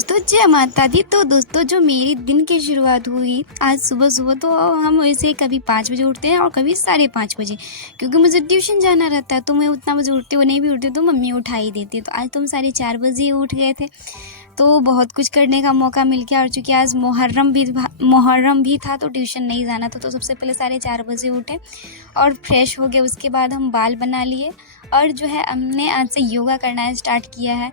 दोस्तों, जय माता दी। तो दोस्तों, जो मेरी दिन की शुरुआत हुई आज सुबह-सुबह, तो हम वैसे कभी 5 बजे उठते हैं और कभी 5:30 बजे, क्योंकि मुझे ट्यूशन जाना रहता है। तो मैं उतना बजे उठती हूँ, नहीं भी उठती तो मम्मी उठा ही देती है। तो आज तो हम 4:30 बजे ही उठ गए थे। तो बहुत कुछ करने का मौका मिल गया, और चूँकि आज मुहर्रम भी था तो ट्यूशन नहीं जाना था। तो सबसे पहले 4:30 बजे उठे और फ्रेश हो गए। उसके बाद हम बाल बना लिए और जो है हमने आज से योगा करना स्टार्ट किया है।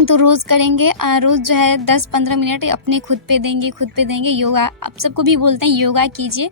तो रोज़ करेंगे, रोज़ जो है 10-15 मिनट अपने खुद पे देंगे योगा। आप सबको भी बोलते हैं योगा कीजिए,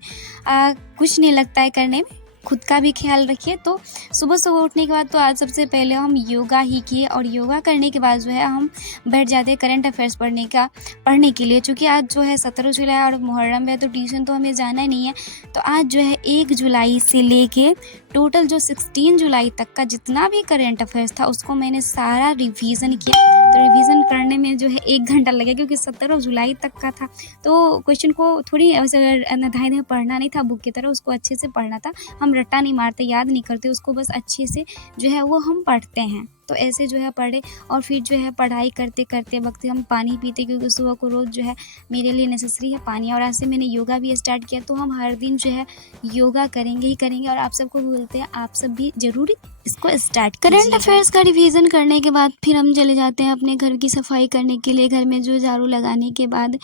कुछ नहीं लगता है करने में, खुद का भी ख्याल रखिए। तो सुबह-सुबह उठने के बाद तो आज सबसे पहले हम योगा ही किए, और योगा करने के बाद जो है हम बैठ जाते हैं करंट अफेयर्स पढ़ने के लिए। चूँकि आज जो है 17 जुलाई और मुहर्रम है, तो ट्यूशन तो हमें जाना ही नहीं है। तो आज जो है 1 जुलाई से लेके टोटल जो 16 जुलाई तक का जितना भी करंट अफेयर्स था उसको मैंने सारा रिवीजन किया। तो रिवीजन करने में जो है 1 घंटा लगा, क्योंकि 17 जुलाई तक का था। तो क्वेश्चन को थोड़ी ऐसे धाए-धाए पढ़ना नहीं था, बुक की तरह उसको अच्छे से पढ़ना था। हम रट्टा नहीं मारते, याद नहीं करते उसको, बस अच्छे से जो है वो हम पढ़ते हैं। तो ऐसे जो है पढ़े, और फिर जो है पढ़ाई करते वक्त हम पानी पीते, क्योंकि सुबह को रोज़ जो है मेरे लिए नेसेसरी है पानी। और आज से मैंने योगा भी स्टार्ट किया। तो हम हर दिन जो है योगा करेंगे ही करेंगे, और आप सबको बोलते हैं आप सब भी ज़रूर इसको स्टार्ट करंट अफेयर्स का रिवीजन करने के बाद फिर हम चले जाते हैं अपने घर की सफाई करने के लिए। घर में जो झाड़ू लगाने के बाद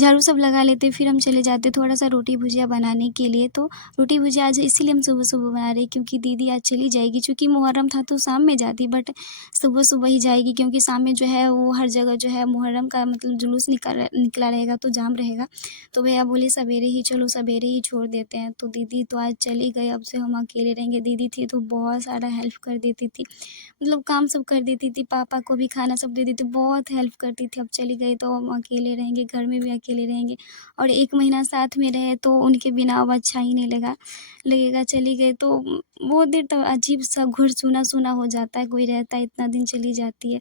झाड़ू सब लगा लेते हैं। फिर हम चले जाते हैं थोड़ा सा रोटी भुजिया बनाने के लिए। तो रोटी भुजिया आज इसीलिए हम सुबह-सुबह बना रहे हैं, क्योंकि दीदी आज चली जाएगी। चूँकि मुहर्रम था तो शाम में जाती, बट सुबह-सुबह ही जाएगी, क्योंकि शाम में जो है वो हर जगह जो है मुहर्रम का मतलब जुलूस निकला रहेगा तो जाम रहेगा। तो भैया बोले सवेरे ही चलो, सवेरे ही छोड़ देते हैं। तो दीदी तो आज चली गई, अब से हम अकेले रहेंगे। दीदी थी तो बहुत सारा हेल्प कर देती थी, मतलब काम सब कर देती थी, पापा को भी खाना सब दे देती थी, बहुत हेल्प करती थी। अब चली गई तो हम अकेले रहेंगे, घर में भी अकेले रहेंगे। और 1 महीना साथ में रहे तो उनके बिना अब अच्छा ही नहीं लगेगा। चली गई तो बहुत देर तो अजीब सा घुर सूना हो जाता है, कोई रहता है इतना दिन चली जाती है।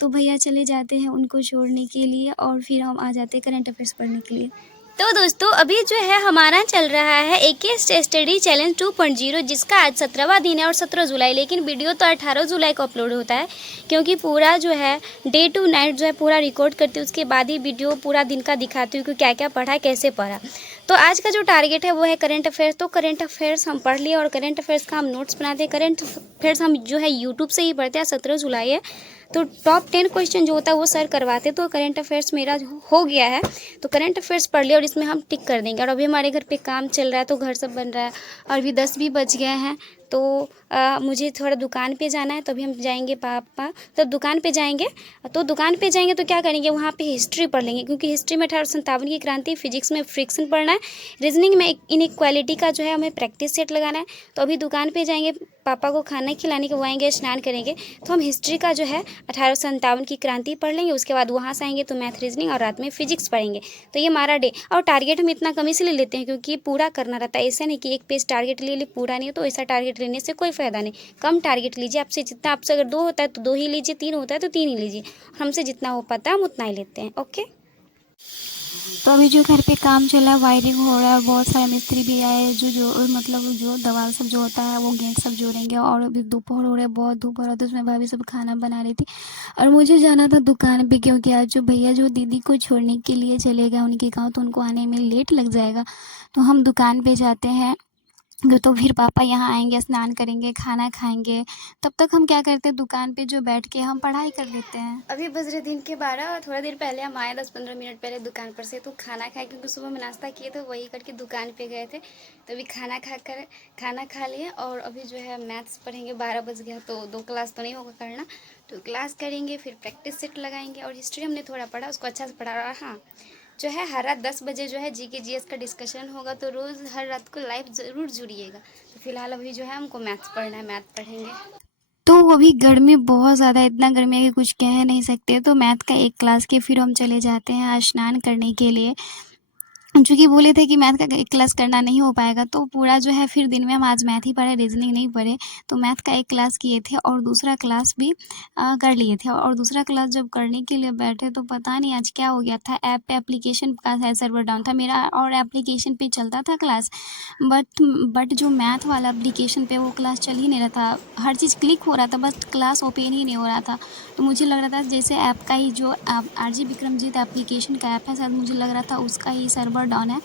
तो भैया चले जाते हैं उनको छोड़ने के लिए, और फिर हम आ जाते हैं करंट अफेयर्स पढ़ने के लिए। तो दोस्तों, अभी जो है हमारा चल रहा है एकेएस स्टडी चैलेंज 2.0, जिसका आज 17वां दिन है और 17 जुलाई, लेकिन वीडियो तो 18 जुलाई को अपलोड होता है, क्योंकि पूरा जो है डे टू नाइट जो है पूरा रिकॉर्ड करती हूँ, उसके बाद ही वीडियो पूरा दिन का दिखाती हूँ कि क्या क्या पढ़ा, कैसे पढ़ा। तो आज का जो टारगेट है वो है करंट अफेयर्स। तो करंट अफेयर्स हम पढ़ लिए, और करंट अफेयर्स का हम नोट्स बनाते हैं। करंट अफेयर्स हम जो है यूट्यूब से ही पढ़ते हैं। 17 जुलाई है तो टॉप 10 क्वेश्चन जो होता है वो सर करवाते। तो करंट अफेयर्स मेरा हो गया है, तो करंट अफेयर्स पढ़ लिया और इसमें हम टिक कर देंगे। और अभी हमारे घर पे काम चल रहा है, तो घर सब बन रहा है, और अभी 10 भी बज गए हैं। तो मुझे थोड़ा दुकान पे जाना है, तो अभी हम जाएंगे पापा, तो दुकान पे जाएंगे। तो दुकान पे जाएंगे तो क्या करेंगे, वहाँ पे हिस्ट्री पढ़ लेंगे, क्योंकि हिस्ट्री में 1857 की क्रांति, फिजिक्स में फ्रिक्शन पढ़ना है, रीजनिंग में इनइक्वालिटी का जो है हमें प्रैक्टिस सेट लगाना है। तो अभी दुकान पे जाएंगे, पापा को खाना खिलाने के वो आएंगे, स्नान करेंगे, तो हम हिस्ट्री का जो है 1857 की क्रांति पढ़ लेंगे। उसके बाद वहाँ से आएंगे तो मैथ, रीजनिंग, और रात में फिजिक्स पढ़ेंगे। तो ये हमारा डे। और टारगेट हम इतना कम इसलिए लेते हैं क्योंकि पूरा करना रहता है। ऐसा नहीं कि एक पेज टारगेट ले पूरा नहीं हो, तो ऐसा टारगेट लेने से कोई फ़ायदा नहीं। कम टारगेट लीजिए, आपसे जितना, आपसे अगर 2 होता है तो 2 ही लीजिए, 3 होता है तो 3 ही लीजिए। हमसे जितना हो पाता है हम उतना ही लेते हैं। ओके। तो अभी जो घर पे काम चला है, वायरिंग हो रहा है, बहुत सारे मिस्त्री भी आए, जो मतलब जो दीवार सब जो होता है वो गेट सब जोड़ेंगे। और अभी दोपहर हो रहा है, बहुत धूप हो रहा था, उसमें भाभी सब खाना बना रही थी, और मुझे जाना था दुकान पे, क्योंकि आज जो भैया जो दीदी को छोड़ने के लिए चले गए उनके गाँव, तो उनको आने में लेट लग जाएगा। तो हम दुकान पे जाते हैं, तो फिर पापा यहाँ आएंगे, स्नान करेंगे, खाना खाएंगे। तब तक हम क्या करते हैं, दुकान पे जो बैठ के हम पढ़ाई कर लेते हैं। अभी बज रहे दिन के 12, और थोड़ा देर पहले हम आए, 10-15 मिनट पहले दुकान पर से। तो खाना खाए, क्योंकि सुबह में नाश्ता किए थे, वही करके दुकान पे गए थे। तो अभी खाना खा लिए, और अभी जो है मैथ्स पढ़ेंगे। 12 बज गया, तो 2 क्लास तो नहीं होगा करना, तो क्लास करेंगे, फिर प्रैक्टिस सेट लगाएंगे। और हिस्ट्री हमने थोड़ा पढ़ा, उसको अच्छा से पढ़ा। और हाँ, जो है हर रात 10 बजे जो है जीके जीएस का डिस्कशन होगा, तो रोज़ हर रात को लाइव ज़रूर जुड़िएगा। तो फिलहाल अभी जो है हमको मैथ्स पढ़ना है, मैथ पढ़ेंगे। तो अभी गर्मी बहुत ज़्यादा, इतना गर्मी है कि कुछ कह नहीं सकते। तो मैथ का 1 क्लास के फिर हम चले जाते हैं स्नान करने के लिए। चूँकि बोले थे कि मैथ का एक क्लास करना नहीं हो पाएगा, तो पूरा जो है फिर दिन में हम आज मैथ ही पढ़े, रीज़निंग नहीं पढ़े। तो मैथ का एक क्लास किए थे और दूसरा क्लास भी कर लिए थे, और दूसरा क्लास जब करने के लिए बैठे तो पता नहीं आज क्या हो गया था, ऐप पे एप्लीकेशन का शायद सर्वर डाउन था मेरा, और एप्लीकेशन पे चलता था क्लास। बट जो मैथ वाला एप्लीकेशन पे वो क्लास चल ही नहीं रहा था। हर चीज़ क्लिक हो रहा था, बस क्लास ओपन ही नहीं हो रहा था। तो मुझे लग रहा था जैसे ऐप का ही, जो आरजी विक्रमजीत एप्लीकेशन का ऐप है, शायद मुझे लग रहा था उसका ही सर्वर डाउन है,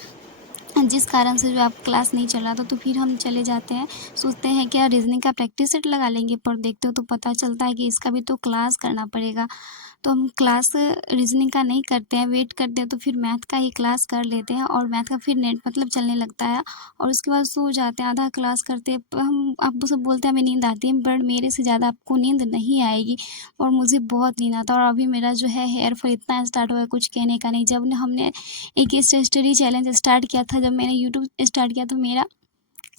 जिस कारण से जो आप क्लास नहीं चल रहा था। तो फिर हम चले जाते हैं, सोचते हैं क्या रीजनिंग का प्रैक्टिस सेट लगा लेंगे, पर देखते हो तो पता चलता है कि इसका भी तो क्लास करना पड़ेगा। तो हम क्लास रीजनिंग का नहीं करते हैं, वेट करते हैं, तो फिर मैथ का ही क्लास कर लेते हैं, और मैथ का फिर नेट मतलब चलने लगता है, और उसके बाद सो जाते हैं। आधा क्लास करते हैं, हम आप सब बोलते हैं हमें नींद आती है, बट मेरे से ज़्यादा आपको नींद नहीं आएगी, और मुझे बहुत नींद आता है। और अभी मेरा जो है हेयर फॉल इतना स्टार्ट हुआ है, कुछ कहने का नहीं। जब हमने एक स्टोरी चैलेंज स्टार्ट किया था, जब मैंने यूट्यूब स्टार्ट किया तो मेरा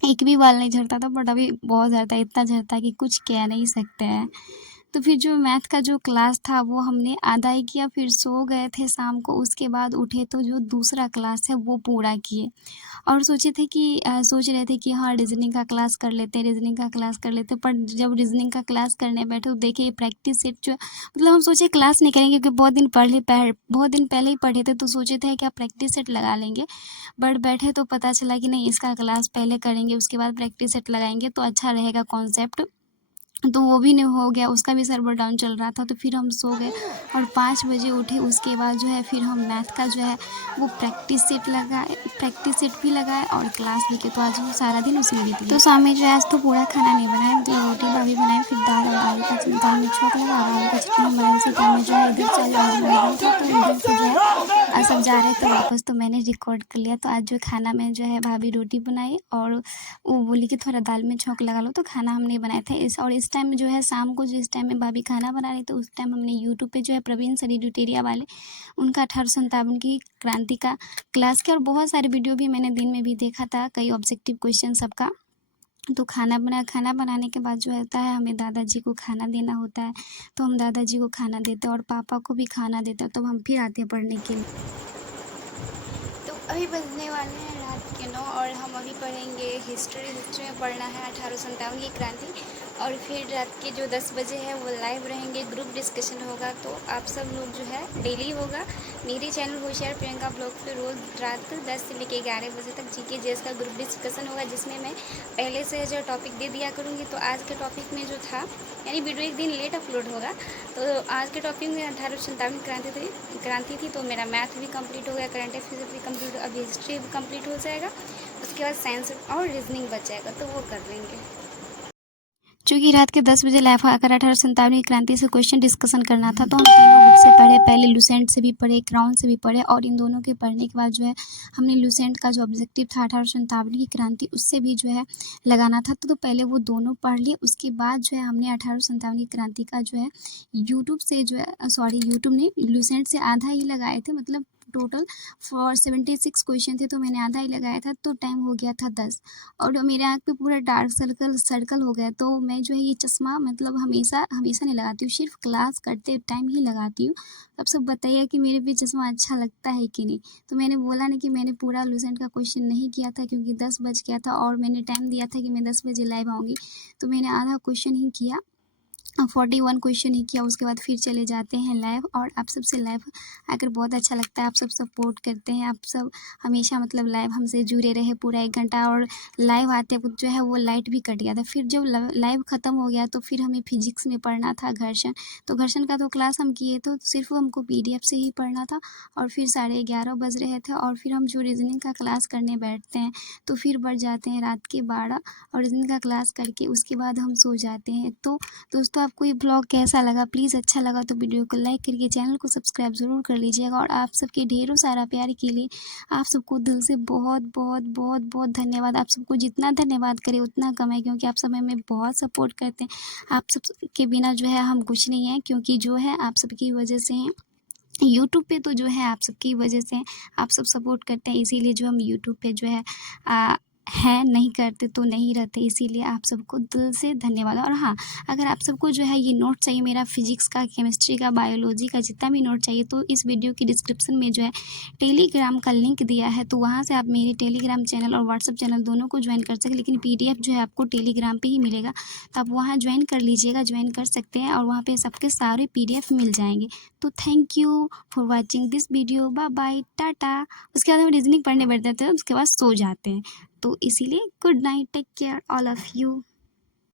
एक भी बाल नहीं झड़ता था, बट अभी बहुत झड़ता है, इतना झड़ता है कि कुछ कह नहीं सकते हैं। तो फिर जो मैथ का जो क्लास था वो हमने आधा ही किया, फिर सो गए थे शाम को। उसके बाद उठे तो जो दूसरा क्लास है वो पूरा किए, और सोचे थे कि सोच रहे थे कि हाँ रीजनिंग का क्लास कर लेते हैं, रीजनिंग का क्लास कर लेते हैं। पर जब रीजनिंग का क्लास करने बैठे तो देखिए प्रैक्टिस सेट जो, मतलब हम सोचे क्लास नहीं करेंगे क्योंकि बहुत दिन पहले ही पढ़े थे, तो सोचे थे क्या प्रैक्टिस सेट लगा लेंगे। बट बैठे तो पता चला कि नहीं, इसका क्लास पहले करेंगे उसके बाद प्रैक्टिस सेट लगाएंगे तो अच्छा रहेगा कॉन्सेप्ट। तो वो भी नहीं हो गया, उसका भी सर्वर डाउन चल रहा था, तो फिर हम सो गए, और 5 बजे उठे। उसके बाद जो है फिर हम मैथ का जो है वो प्रैक्टिस सेट भी लगाए और क्लास भी किए। तो आज वो सारा दिन उसी में बीत गया। तो शाम में जो है आज तो पूरा खाना नहीं बनाया, मतलब रोटी भाभी बनाई, फिर दाल और दाल में छौंक लगा, और आलू का चटनी बनाई। उसी टाइम में जो है इधर चल आज मंदिर था, तो इधर से जो है सब जा रहे थे वापस, तो मैंने रिकॉर्ड कर लिया। तो आज जो खाना में जो है भाभी रोटी बनाई, और वो बोली कि थोड़ा दाल में छौंक लगा लो, तो खाना हमने बनाया था। इस टाइम जो है शाम को जिस टाइम में भाभी खाना बना रही, तो उस टाइम हमने यूट्यूब पे जो है प्रवीण सर एडिटोरिया वाले, उनका 1857 की क्रांति का क्लास किया, और बहुत सारे वीडियो भी मैंने दिन में भी देखा था, कई ऑब्जेक्टिव क्वेश्चन सबका। तो खाना बनाने के बाद जो होता है, हमें दादाजी को खाना देना होता है, तो हम दादाजी को खाना देते हैं और पापा को भी खाना देते हैं, तो हम फिर आते हैं पढ़ने के लिए। तो अभी बजने वाले हैं रात के 9, और हम अभी पढ़ेंगे हिस्ट्री में पढ़ना है 1857 की क्रांति। और फिर रात के जो 10 बजे है वो लाइव रहेंगे, ग्रुप डिस्कशन होगा। तो आप सब लोग जो है डेली होगा मेरे चैनल होशियार प्रियंका ब्लॉग पे, रोज़ रात 10 से लेकर 11 बजे तक जीके जेएस का ग्रुप डिस्कशन होगा, जिसमें मैं पहले से जो टॉपिक दे दिया करूँगी। तो आज के टॉपिक में जो था, यानी वीडियो एक दिन लेट अपलोड होगा, तो आज के टॉपिक में 1857 क्रांति थी। तो मेरा मैथ भी कंप्लीट हो गया, करंट अफेयर्स भी कंप्लीट, अभी हिस्ट्री भी कंप्लीट हो जाएगा। उसके बाद साइंस और रीजनिंग बच जाएगा, तो वो कर लेंगे। चूँकि रात के 10 बजे लाइव आकर 1857 की क्रांति से क्वेश्चन डिस्कशन करना था, तो हम तीनों बुक से पढ़े, पहले लुसेंट से भी पढ़े, क्राउन से भी पढ़े, और इन दोनों के पढ़ने के बाद जो है हमने लुसेंट का जो ऑब्जेक्टिव था 1857 की क्रांति, उससे भी जो है लगाना था। तो पहले वो दोनों पढ़ लिए, उसके बाद जो है हमने 1857 की क्रांति का जो है यूट्यूब से जो है, सॉरी यूट्यूब नहीं, लुसेंट से आधा ही लगाए थे, मतलब टोटल 76 क्वेश्चन थे, तो मैंने आधा ही लगाया था, तो टाइम हो गया था 10, और मेरे आँख पे पूरा डार्क सर्कल हो गया। तो मैं जो है ये चश्मा मतलब हमेशा नहीं लगाती हूँ, सिर्फ क्लास करते टाइम ही लगाती हूँ। अब सब बताइए कि मेरे पे चश्मा अच्छा लगता है कि नहीं। तो मैंने बोला नहीं कि मैंने पूरा लुसेंट का क्वेश्चन नहीं किया था, क्योंकि 10 बज गया था, और मैंने टाइम दिया था कि मैं 10 बजे लाइव आऊँगी, तो मैंने आधा क्वेश्चन ही किया, 41 क्वेश्चन ही किया। उसके बाद फिर चले जाते हैं लाइव, और आप सबसे लाइव आकर बहुत अच्छा लगता है, आप सब सपोर्ट करते हैं, आप सब हमेशा मतलब लाइव हमसे जुड़े रहे पूरा 1 घंटा। और लाइव आते वक्त जो है वो लाइट भी कट गया था। फिर जब लाइव ख़त्म हो गया, तो फिर हमें फिजिक्स में पढ़ना था घर्षण। तो घर्षण का तो क्लास हम किए, तो सिर्फ हमको PDF से ही पढ़ना था, और फिर 11:30 बज रहे थे, और फिर हम जो रीजनिंग का क्लास करने बैठते हैं, तो फिर बढ़ जाते हैं रात के 12, और रीजनिंग का क्लास करके उसके बाद हम सो जाते हैं। तो दोस्तों, आपको ये ब्लॉग कैसा लगा? प्लीज़ अच्छा लगा तो वीडियो को लाइक करके चैनल को सब्सक्राइब ज़रूर कर लीजिएगा, और आप सबके ढेरों सारा प्यार के लिए आप सबको दिल से बहुत बहुत बहुत बहुत धन्यवाद। आप सबको जितना धन्यवाद करें उतना कम है, क्योंकि आप सब हमें बहुत सपोर्ट करते हैं। आप सब के बिना जो है हम कुछ नहीं है, क्योंकि जो है आप सबकी वजह से हैं। यूट्यूब पे तो जो है आप सबकी वजह से आप सब सपोर्ट करते हैं, इसीलिए जो हम यूट्यूब पे जो है है, नहीं करते तो नहीं रहते, इसीलिए आप सबको दिल से धन्यवाद। और हाँ, अगर आप सबको जो है ये नोट चाहिए मेरा फिजिक्स का, केमिस्ट्री का, बायोलॉजी का जितना भी नोट चाहिए, तो इस वीडियो की डिस्क्रिप्शन में जो है टेलीग्राम का लिंक दिया है, तो वहाँ से आप मेरे टेलीग्राम चैनल और व्हाट्सअप चैनल दोनों को ज्वाइन कर सकते, लेकिन PDF जो है आपको टेलीग्राम पर ही मिलेगा, तो आप वहाँ ज्वाइन कर लीजिएगा, ज्वाइन कर सकते हैं, और वहाँ पर सबके सारे PDF मिल जाएंगे। तो thank you for watching this video, bye bye, टाटा। उसके बाद हम रीजनिंग पढ़ने बैठ जाते हैं, उसके बाद सो जाते हैं। तो इसीलिए good night, take care all of you.